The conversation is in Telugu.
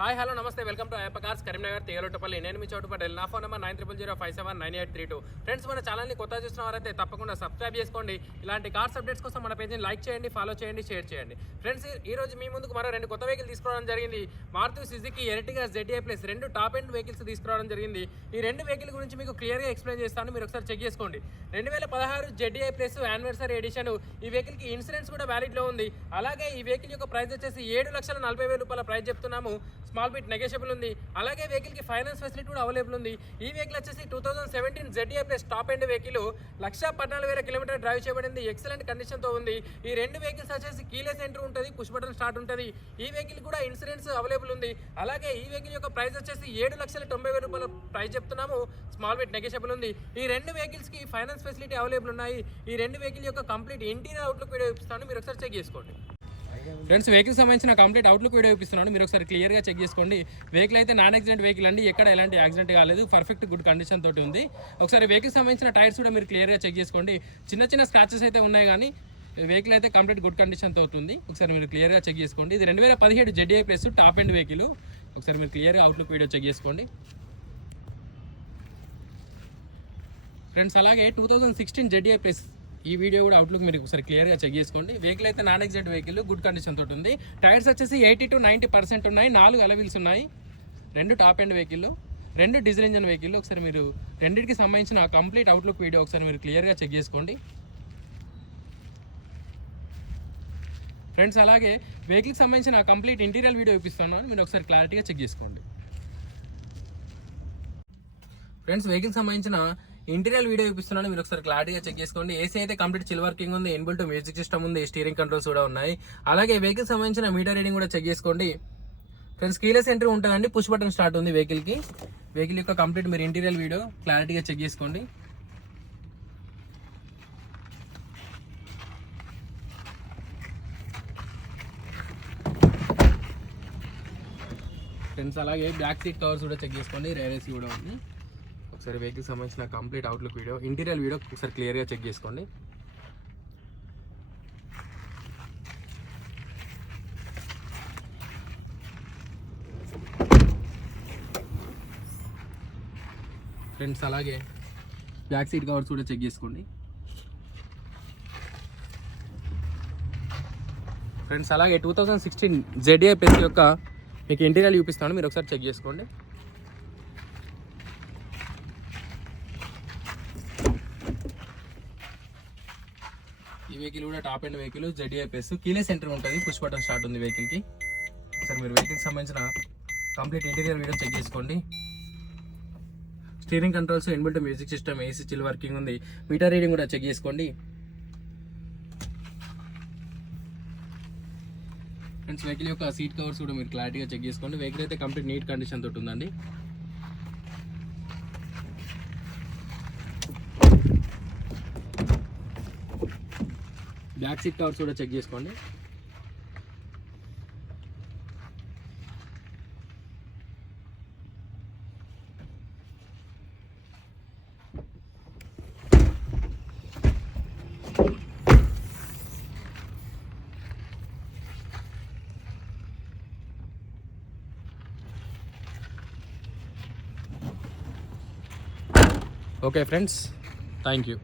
హాయ్ హలో నమస్తే. Welcome to Ayyappa cars Karimnagar Telotapalli నేను మీ చోటు పటేల్. నా phone number nine triple zero five seven nine eight three two. Friends మన ఛానల్ని కొత్త చూసిన వారైతే తప్పకుండా సబ్స్క్రైబ్ చేసుకోండి. ఇలాంటి కార్స్ అప్డేట్స్ కోసం మన పేజ్ని లైక్ చేయండి ఫాలో చేయండి షేర్ చేయండి. ఫ్రెండ్స్ ఈ రోజు మీ ముందుకు మరో రెండు కొత్త వెహికల్ తీసుకురావడం జరిగింది. Maruti Suzuki Ertiga ZA plus రెండు టాప్ ఎండ్ వెహికల్స్ తీసుకురావడం జరిగింది. ఈ రెండు వెహికల్ గురించి మీకు క్లియర్గా ఎక్స్ప్లెయిన్ చేస్తాను. మీరు ఒకసారి చెక్ చేసుకోండి. రెండు వేల పదహారు జెడ్ఏ ప్లస్ యానివర్సరీ ఎడిషన్. ఈ వెహికల్కి ఇన్సూరెన్స్ కూడా వ్యాలిడ్లో ఉంది. అలాగే ఈ వెహికల్ యొక్క ప్రైస్ వచ్చేసి ఏడు లక్షల నలభై వేల రూపాయల ప్రైస్ చెప్తున్నాము. స్మాల్ బిట్ నెగోషియబుల్ ఉంది. అలాగే వెహికల్కి ఫైనాన్స్ ఫెసిలిటీ కూడా అవైలబుల్ ఉంది. ఈ వెహికల్ వచ్చేసి two thousand seventeen ZA plus top end vehicle lakh పద్నాలుగు వేల కిలోమీటర్ డ్రైవ్ చేయబడింది. ఎక్సలెంట్ కండిషన్తో ఉంది. ఈ రెండు వెహికల్స్ వచ్చేసి కీలెస్ ఎంట్రీ ఉంటుంది పుష్ బటన్ స్టార్ట్ ఉంటుంది. ఈ వెహికల్ కూడా ఇన్సూరెన్స్ అవైలబుల్ ఉంది. అలాగే ఈ వెహికల్ యొక్క ప్రైస్ వచ్చేసి ఏడు లక్షల తొంభై వేల రూపాయల ప్రైస్ చెప్తున్నాము. స్మాల్ బిట్ నెగోషియబుల్ ఉంది. ఈ రెండు వెహికల్స్కి ఫైనాన్స్ ఫెసిలిటీ అవైలబుల్ ఉన్నాయి. ఈ రెండు వెహికల్ యొక్క కంప్లీట్ ఇంటీరియర్ అవుట్లుక్ వీడియో ఇస్తాను మీరు ఒకసారి చెక్ చేసుకోండి. ఫ్రెండ్స్ వెహికల్ సంబంధించిన కంప్లీట్ అవుట్లుక్ వీడియో చూపిస్తున్నాను. మీరు ఒకసారి క్లియర్గా చెక్ చేసుకోండి. వెహికల్ అయితే నాన్ యాక్సిడెంట్ వెహికల్ అండి. ఎక్కడ ఎలాంటి యాక్సిడెంట్ కాలేదు. పర్ఫెక్ట్ గుడ్ కండిషన్ తోటి ఉంది. ఒకసారి వెహికల్ సంబంధించిన టైర్స్ కూడా మీరు క్లియర్గా చెక్ చేసుకోండి. చిన్న చిన్న స్క్రాచెస్ అయితే ఉన్నాయి కానీ వెహికల్ అయితే కంప్లీట్ గుడ్ కండిషన్తో ఉంది. ఒకసారి మీరు క్లియర్గా చెక్ చేసుకోండి. ఇది రెండు వేల పదిహేడు ZA plus top end vehicle ఒకసారి మీరు క్లియర్గా అవుట్లుక్ వీడియో చెక్ చేసుకోండి. ఫ్రెండ్స్ అలాగే two thousand sixteen ZA plus ఈ వీడియో కూడా అవుట్లుక్ మీరు ఒకసారి క్లియర్గా చెక్ చేసుకోండి. వెహికల్ అయితే non exact vehicle good condition తోటి ఉంది. టైర్స్ వచ్చేసి ఎయిటీ టు నైంటీ పర్సెంట్ ఉన్నాయి. నాలుగు అలవిల్స్ ఉన్నాయి. రెండు టాప్ ఎండ్ వెహికల్ రెండు డీజిల్ ఇంజన్ వెహికల్ ఒకసారి మీరు రెండింటికి సంబంధించిన కంప్లీట్ అవుట్లుక్ వీడియో ఒకసారి మీరు క్లియర్గా చెక్ చేసుకోండి. ఫ్రెండ్స్ అలాగే వెహికల్కి సంబంధించిన కంప్లీట్ ఇంటీరియర్ వీడియో చూపిస్తున్నాను మీరు ఒకసారి క్లారిటీగా చెక్ చేసుకోండి. ఫ్రెండ్స్ వెహికల్ సంబంధించిన ఇంటీరియర్ వీడియో చూపిస్తున్నాను మీరు ఒకసారి క్లారిటీగా చెక్ చేసుకోండి. ఏసీ అయితే కంప్లీట్ చిల్ వర్కింగ్ ఉంది ఎన్బుల్ టు మ్యూజిక్ సిస్టమ్ ఉంది స్టీరింగ్ కంట్రోల్స్ కూడా ఉన్నాయి. అలాగే వెహికల్ సంబంధించిన మీటర్ రీడింగ్ కూడా చెక్ చేసుకోండి. ఫ్రెండ్స్ కీలెస్ ఎంట్రీ ఉంటుందండి పుష్ బటన్ స్టార్ట్ ఉంది వెహికల్కి. వెహికల్ యొక్క కంప్లీట్ మీరు ఇంటీరియర్ వీడియో క్లారిటీగా చెక్ చేసుకోండి. ఫ్రెండ్స్ అలాగే బ్యాక్ సీట్ కవర్స్ కూడా చెక్ చేసుకోండి రేరేసీ కూడా ఉంది. ఒకసారి వెహికల్ సంబంధించిన complete outlook video interior video ఒకసారి క్లియర్గా చెక్ చేసుకోండి. ఫ్రెండ్స్ అలాగే బ్యాక్ సీట్ కవర్స్ కూడా చెక్ చేసుకోండి. ఫ్రెండ్స్ అలాగే టూ థౌజండ్ సిక్స్టీన్ జెడ్ఏ పెస్ యొక్క మీకు ఇంటీరియర్ చూపిస్తాను మీరు ఒకసారి చెక్ చేసుకోండి. వెహికల్ కూడా top end vehicle ZAFS keyless entry ఉంటుంది. పుష్ బటన్ స్టార్ట్ ఉంది వెహికల్కి. సార్ మీరు వెహికల్కి సంబంధించిన కంప్లీట్ ఇంటీరియర్ వీడియో చెక్ చేసుకోండి. Steering controls inbuilt music system AC chill working ఉంది. మీటర్ రీడింగ్ కూడా చెక్ చేసుకోండి. ఫ్రెండ్స్ వెహికల్ యొక్క సీట్ కవర్స్ కూడా మీరు క్లారిటీగా చెక్ చేసుకోండి. వెహికల్ అయితే కంప్లీట్ నీట్ కండిషన్ తోటి ఉందండి. బ్యాక్ సీట్ కవర్స్ కూడా చెక్ చేసుకోండి. Okay friends thank you